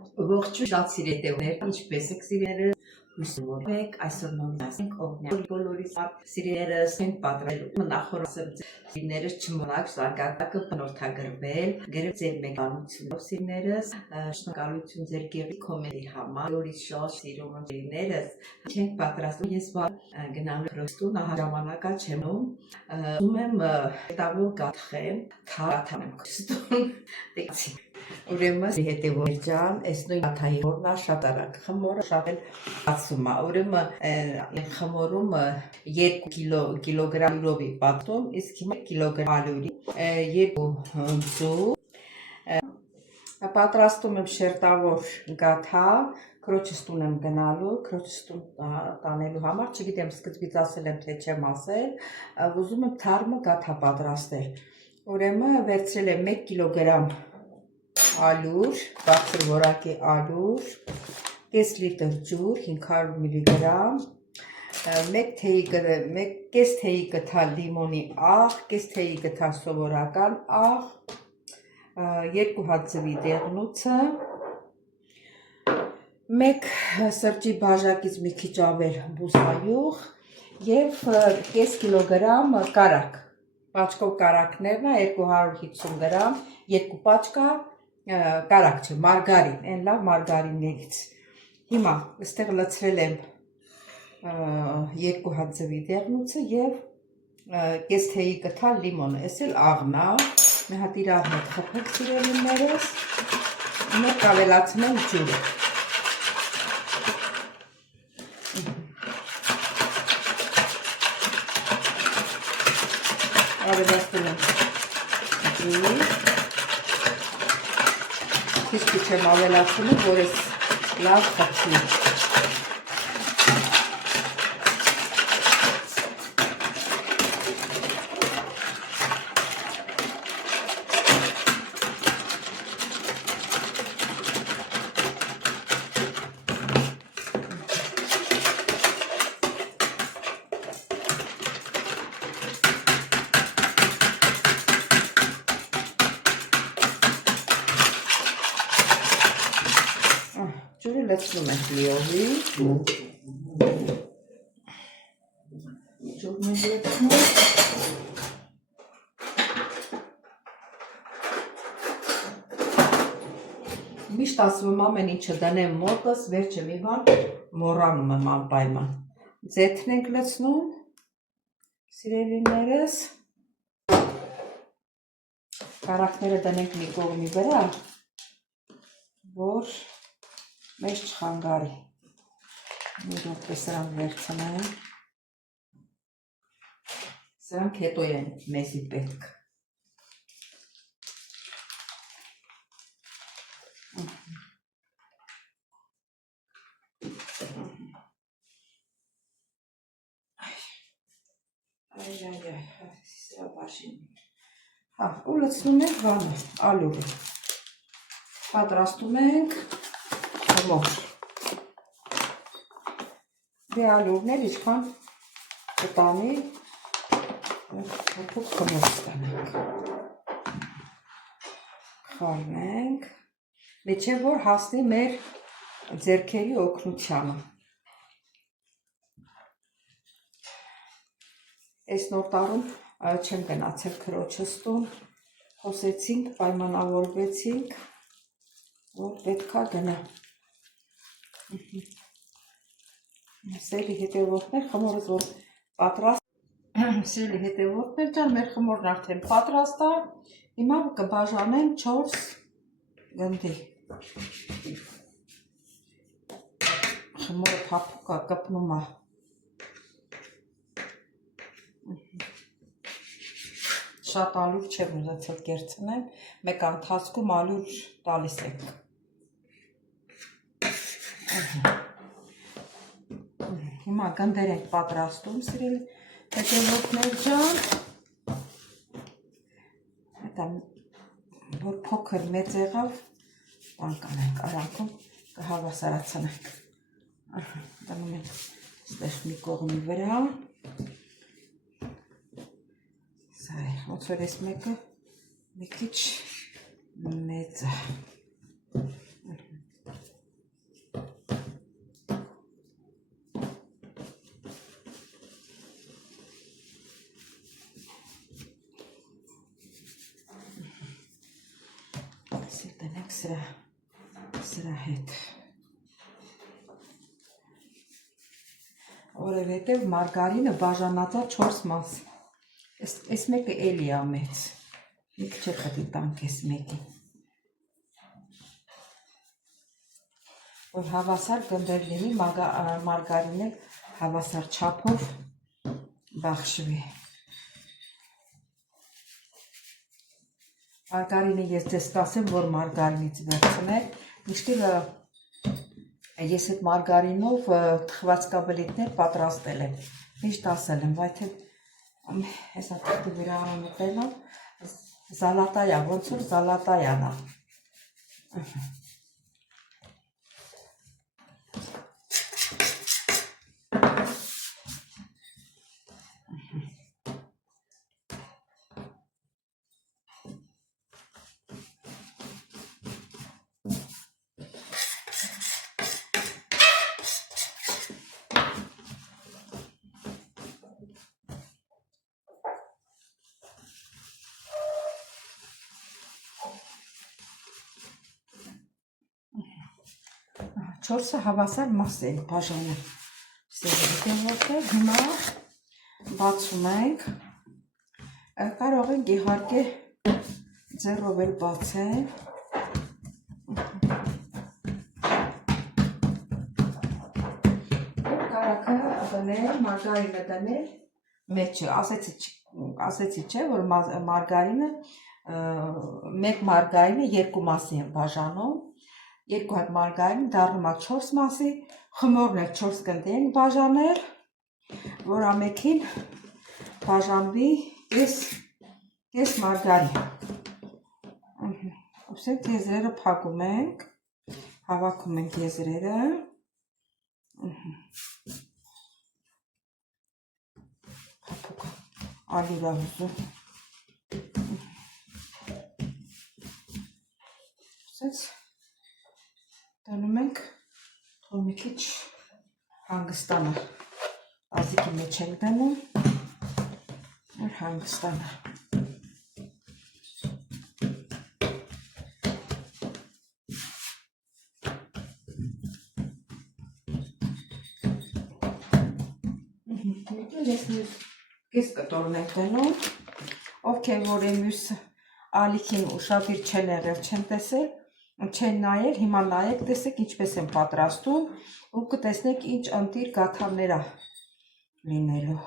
Ողջույն շատ սիրելիներ, ինչպես եք սիրելիներ, հույսով որ եք, այսօր նորից օրհնյալ բոլորիս սիրելիներս ենք պատրաստել նախորդ սիրելիներս չմոռանաք զարգացակը բնորդագրվել, գրել ձեր մեկանությունով սիրելիներս, շնորհակալություն ձեր գեղեցիկ կոմենտի համար, որից շատ սիրում եմ սիրելիներս, չենք պատրաստում ես գնալու Քրոստուն, ժամանակա չեմ ուզում եմ հետավոր գաթխեմ, թաթանեմ Քրոստուն, Ուրեմն հետևորներ ջան, այս նույն աթայի որնա շատ արագ խմորը շատ էլ բացում է, ուրեմն խմորում 2 կիլոգրամի պատում, իսկ հիմա կիլոգրամ ալյուրի 2 ձու, պատրաստում եմ շերտավոր գաթա, քրոջս տուն եմ գնալու, քրոջս տուն տանելու համար, չգիտեմ սկզբից ասել եմ թե չեմ ասել, ուզում եմ թարմը գաթա պատրաստել, ուրեմն վերցրել եմ 1 կիլոգրամ ալյուր, բարձր որակի ալյուր, կես լիտր ջուր, 500 միլիգրամ, կես թեյի գթալ լիմոնի աղ, կես թեյի գթալ սովորական աղ, 2 հատ ձվի դեղնուցը, 1 սրճի բաժակից մի քիչ ավել բուսայուղ և կես կիլոգրամ կարակ, պաչկով կարակներն է 250 գրամ, 2 պաչկա կարակ չէ, մարգարին, են լավ մարգարիններից, հիմա ստեղ լցրել եմ 2 հատ ձվի դեղնուցը և կես թեյի գթալ լիմոնը, ես էլ աղնա, մի հատ իր աղն հետ խփեք սիրելիներս, մեկ ավելացնեմ ջուրը, ավելացնում եմ ջուր, քիչ եմ ավելացնում, որ ես լավ խփի, ջուրը լցնում ենք լիովի, ջուրն ենք լցնում, միշտ ասում եմ ամեն ինչը դնեմ մոտս, վերջը մի բան մոռանում եմ անպայման, ձեթն ենք լցնում, սիրելիներս, կարակները դնենք մի կողմի վրա, որ մեզ չխանգարի, մի րոպե սրանք վերցնեմ, սրանք հետո են մեզի պետք, ու լցնում ենք վանը, ալյուրը, պատրաստում ենք խմոր, դե ալյուրներ ինչքան կտանի, հատուկ խմոր ստանենք, խառնենք, մինչև որ հասնի մեր ձեռքերի օգնությանը, այս նոր տարում չեմ գնացել քրոջս տուն, խոսեցինք, պայմանավորվեցինք, որ պետքա գնա, սիրելի հետևորդներ, խմորս որ պատրաստ, սիրելի հետևորդներ ջան, մեր խմորն արդեն պատրաստ է, հիմա կբաժանեմ 4 գնդի, խմորը փափուկ է, կպնում է, շատ ալյուր չեմ ուզեցել կերցնեմ, մեկ ընթացքում ալյուր տալիս եք, հիմա գնդեր ենք պատրաստում, սիրելի հետևորդներ ջան, որ փոքր մեծ եղավ, բան կանենք, արանքում կհավասարացնենք, դնում ենք ստեղ մի կողմի վրա, ոնց որ այս մեկը մի քիչ մեծ է, սրա հետ։ Որովհետև մարգարինը բաժանած է 4 մաս։ Այս մեկը էլի է մեծ։ Մի քիչ խտի տանք այս մեկին։ Որ հավասար գնդեր լինի, մարգարինը հավասար չափով բախշվի։ Մարգարինը ես ձեզ կասեմ, որ մարգարինից վերցնել, միշտի ես այդ մարգարինով թխվածքաբլիթներ պատրաստել եմ, միշտ ասել եմ, վայ թե հեսա թղթի վրա մտել եմ, զալատայա, ոնց որ զալատայան է։ Չորսը հավասար մաս են բաժանել։ Որտեղ հիմա բացում ենք, կարող ենք իհարկե ձեռով էլ բացել։ Կարակը դնել, մարգարինը դնել մեջը, ասեցի չէ, որ մարգարինը, մեկ մարգարինը 2 մասի են բաժանում, 2 հատ մարգարին դառնում է 4 մասի, խմորն էլ 4 գնդի են բաժանել, որ ամենքին բաժանվի կես մարգարին։ Ուսեք եզրերը փակում ենք, հավաքում ենք եզրերը, ալյուր ավուզում, ուսեց դնում ենք, թող մի քիչ հանգստանա, ազիկի մեջ ենք դնում, որ հանգստանա։ Ես կես կտորն ենք դնում, ովքեր որ մյուս ալիքին ուշադիր չեն եղել, չեն տեսել, չեն նայել, հիմա նայեք, տեսեք ինչպես են պատրաստում ու կտեսնեք ինչ ընտիր գաթաներ է լինելու։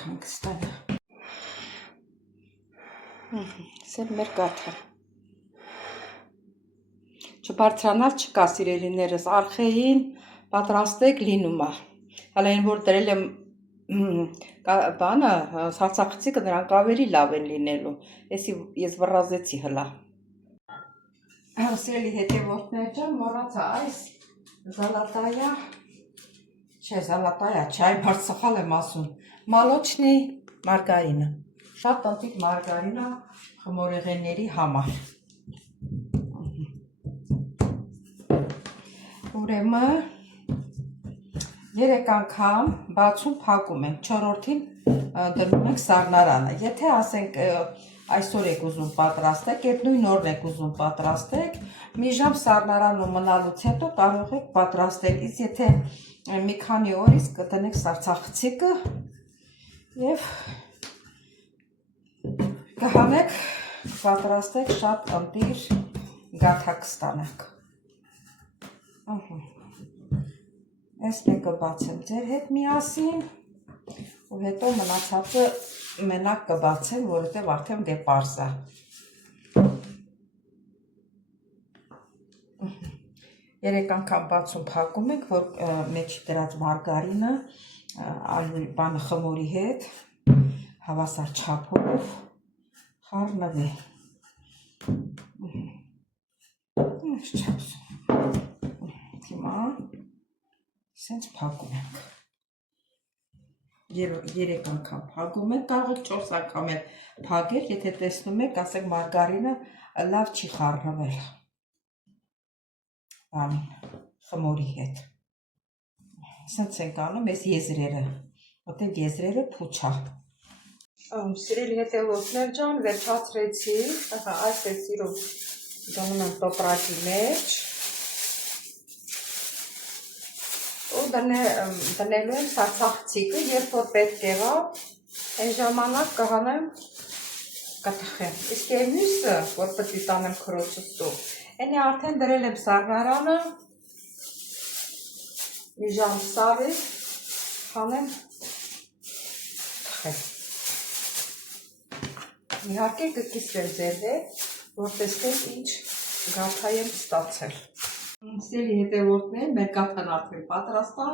Հանգստանա։ Սել մեր գաթը։ Չբարձրանալ չկա, սիրելիներս, արխեին պատրաստեք լինում է։ Հələ այն որ դրել եմ բանը, սարսափցիկը նրանք ավելի լավ են լինելու։ Էսի ես վռազեցի հլա։ Սիրելի հետևորդներ ջան, մոռացա այս զալատայա, չէ, զալատայա, չէ, այն բարձ սխալ եմ ասում, մալոչնի մարգարինը, շատ ընտիկ մարգարինը խմորեղենների համար։ Ուրեմն 3 անգամ բացում փակում ենք, 4-րդին դնում ենք սառնարանը։ Եթե ասենք այսօր եք ուզում պատրաստեք, այդ նույն օրն եք ուզում պատրաստեք, մի ժամ սառնարանում մնալուց հետո կարող եք պատրաստել, իսկ եթե մի քանի օրից կդնեք սարսափցիկը եւ կհանեք, պատրաստեք, շատ ընտիր գաթա կստանաք։ Այս մեկը բացեմ ձեր հետ միասին ու հետո մնացածը մենակ կբացեմ, որովհետև արդեն դե պարզ է։ Երեք անգամ բացում փակում ենք, որ մեջ դրած մարգարինը բանը խմորի հետ հավասար չափով խառնվի։ Հիմա սենց փակում ենք։ 3 անգամ փակում եք, կարող եք 4 անգամ էլ փակել, եթե տեսնում եք, ասեք մարգարինը լավ չի խառնվել։ Խմորի հետ։ Սենց ենք անում այս եզրերը, որտեղ եզրերը փուչա։ Սիրելի հետևորդներ ջան, վերջացրեցի, այս է սիրում դնում եմ տոպրակի մեջ ու դնելու եմ սարսափցիկը, երբ որ պետք եղա, այն ժամանակ կհանեմ կթխեմ։ Իսկ այն մյուսը, որ պետք է տանեմ քրոջս տու, այնի արդեն դրել եմ սառնարանը, մի ժամ սառի, հանեմ թխեմ։ Իհարկե կկիսվեմ ձեր հետ, որ տեսնեք ինչ գաթա եմ ստացել։ Սիրելի հետևորդներ, մեր գաթան արդեն պատրաստ է,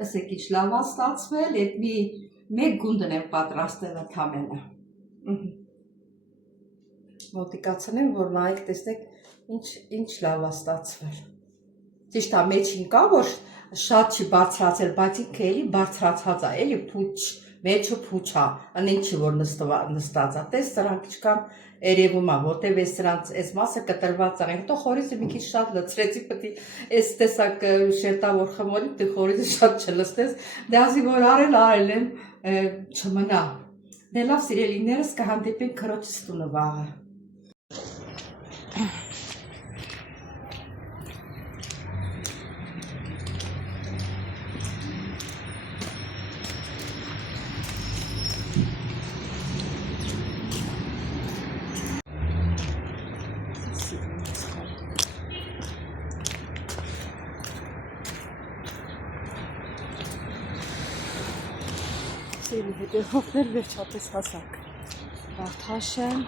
տեսեք ինչ լավ է ստացվել, այդ մեկ գունդն եմ պատրաստել ընդամենը։ Մոտիկացնեմ, որ նայեք, տեսնեք ինչ լավ է ստացվել։ Ճիշտ է, մեջին կա, որ շատ չի բարձրացել, բայց ինքը էլի բարձրացած է, էլի փուչ, մեջը փուչ է, ինչի որ նստած է, տես սրանք ինչքան երևում է, որտև ես սրանց այս մասը կտրված է, հետո խորիզը մի քիչ շատ լցրեցի, պետք է այս տեսակ շերտավոր խմորի, դե խորիզը շատ չլցնես, դե ասի որ արել եմ, չմնա։ Դե լավ սիրելիներս կհանդիպենք քրոջս տունը վաղը։ Սիրելի հետևորդներ, վերջապես հասանք Վարդաշեն,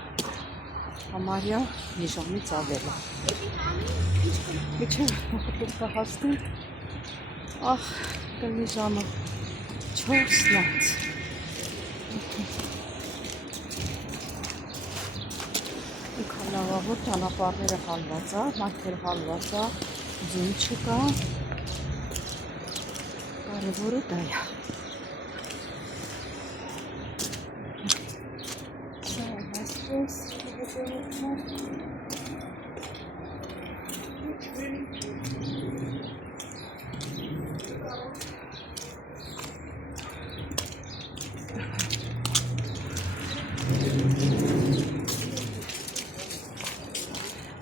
համարյա մի ժամից ավել է։ Մինչև հասնենք, կլինի ժամը 4-ից։ Լավավոր ճանապարհները հալված է, մարդերը հալված է, ձուն չկա, կարևորը դա է։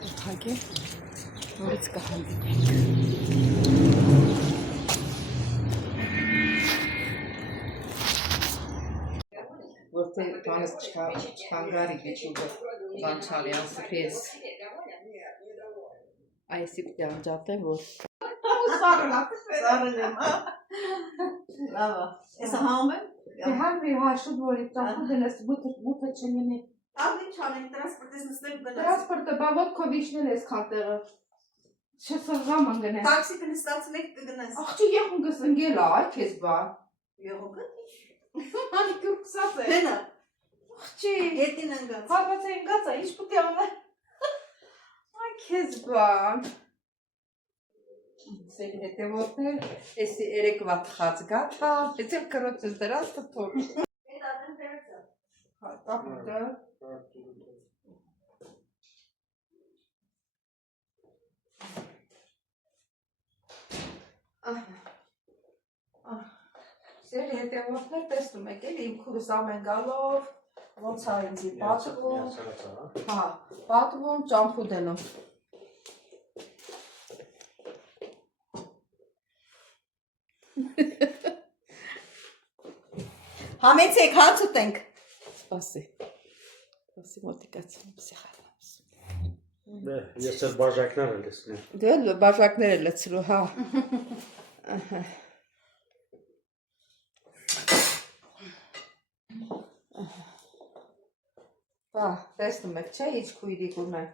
Ուղղակի նորից կհանդիպենք։ Որտե բանս չհանգարի գեչուգը բանչալի անսպես։ Այսի պիտի անջատեմ, որ սարել եմ, լավա, ես համ եմ։ Հանդի հաշուտ որի ծախու դնես բութը չնինի։ Ինչ անենք, տրանսպորտես նստենք գնաս։ Տրանսպորտը բավոտ քովիշնել ես քանտեղը։ Չսղղամ ընգնես։ Տաքսի կնստացնեք կգնաս։ Աղջի եղունգս ընգել է, այ քեզ բա։ Եղունգը ինչ։ Անի կուրկսած է։ Հենա։ Աղջի։ Հետին ընգած։ Հարված է ընգած է, ինչ պուտի անվեն։ Այ քեզ բան։ Սերի հետևորդներ, էսի երեկվա թխած գաթա, հետև կրոցս դրած թթող։ Հետ ատեն տերցը։ Տապուտը։ Սերի հետևորդներ տեսնում եք էլ իմ քուրս ամեն գալով, ոնց է ինձի պատվում, պատվում, ճամփու դնում։ Համեցեք, հաց ուտենք։ Սպասի մոտիկացնում սիխալամս։ Ես էլ բաժակներ եմ լցնում։ Դե բաժակներ եմ լցրու, հա։ Բա, տեսնում եք, չէ, ինչ քույրիկ ունեն։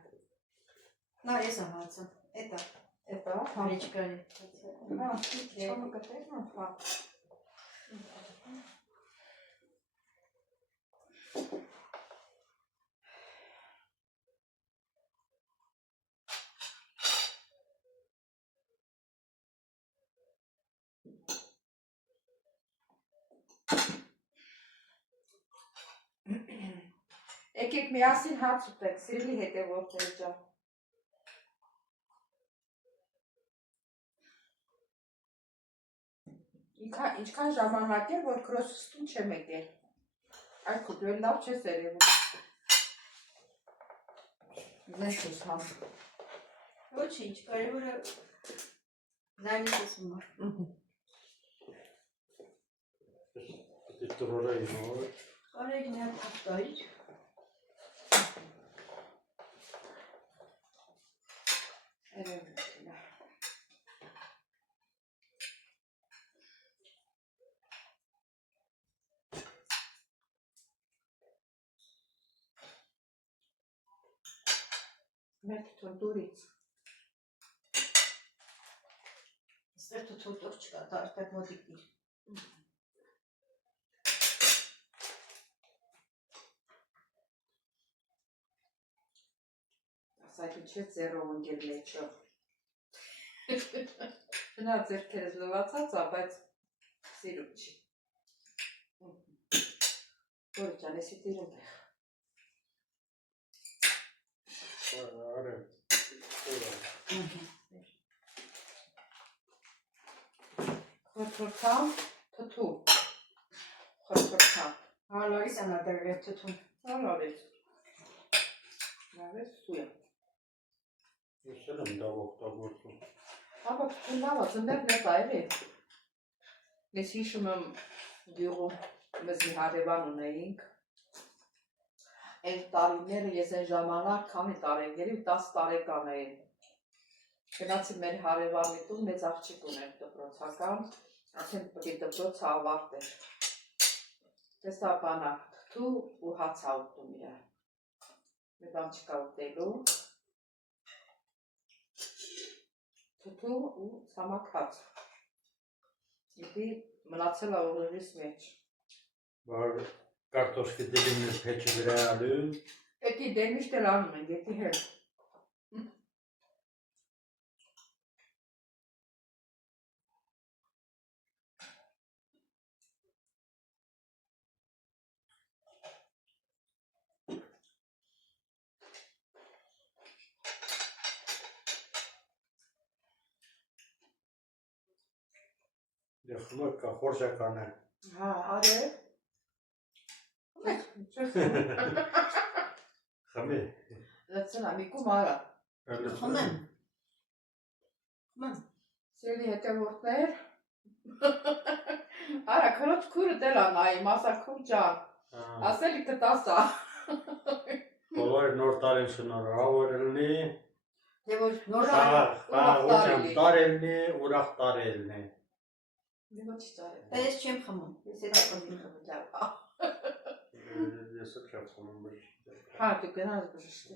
Նա ես եմ հացը, էտա, համիչկարի։ Հա, չամը կտերն եմ, հա։ Եկեք միասին հաց ուտենք, սիրելի հետևորդներ ջան։ Ինչքան ժամանակ էր, որ քրոսս տուն չեմ եկել։ Այդ կուտվել լավ չես երևում։ Ես ես համ։ Ոչինչ, կարևորը զայնից ես մար։ Դե տրորը ինոր։ Կարելի է հապտայր։ Երևում է։ Մեկ թորդուրից։ Ստեղ դու թորտոր չկա, տարտակ մոտիկիր։ Ասայք չէ ձերով ընկել մեջով։ Նա ձերքերս լվացած, բայց սիրում չի։ Որը ճան եսի տիրում է։ Արև։ Խորթորթամ, թթու։ Խորթորթամ։ Հալարիս անադարել է թթում։ Հալարիս։ Նավես սույա։ Ես էլ եմ դա օգտագործում։ Ապա թթուն լավ է, ծնդերն է տայր է։ Ես հիշում եմ գյուղում մեզ մի հարևան ունեինք։ Այն տարիները ես այն ժամանակ քանի տարեկերի 10 տարեկան էին։ Գնացի մեր հարևանի տուն մեծ աղջիկ ուներ դպրոցական, ասեն պետք է դպրոցը ավարտեր։ Տեսա բանա թթու ու հաց ա ուտում իրար։ Մի բան չկա ուտելու։ Թթու ու ցամաք հաց։ Իդի մնացել ա ուղիղիս մեջ։ Բար կարտոշկի դելիմն փեչի վրա ալու։ Էդի դեմիշտ էլ անում են, գետի հետ։ Դե խմը կա խորժական է։ Հա, արև։ Խմի։ Լցնա, միկում արա։ Խմեմ։ Խմեմ։ Սիրելի հետևորդներ։ Արա, քրոջ քուրը դել ա նայի, մասա քուր ջան։ Ասելի կտասա։ Բոլոր նոր տարին շնորհավոր լինի։ Դե որ նոր տարելնի, ուրախ տարելնի։ Դե ոչ տարել։ Ես չեմ խմում։ Ես էլ խմում եմ։ Ես էլ չեմ խմում։ Հա, դու գնաս բժշկի։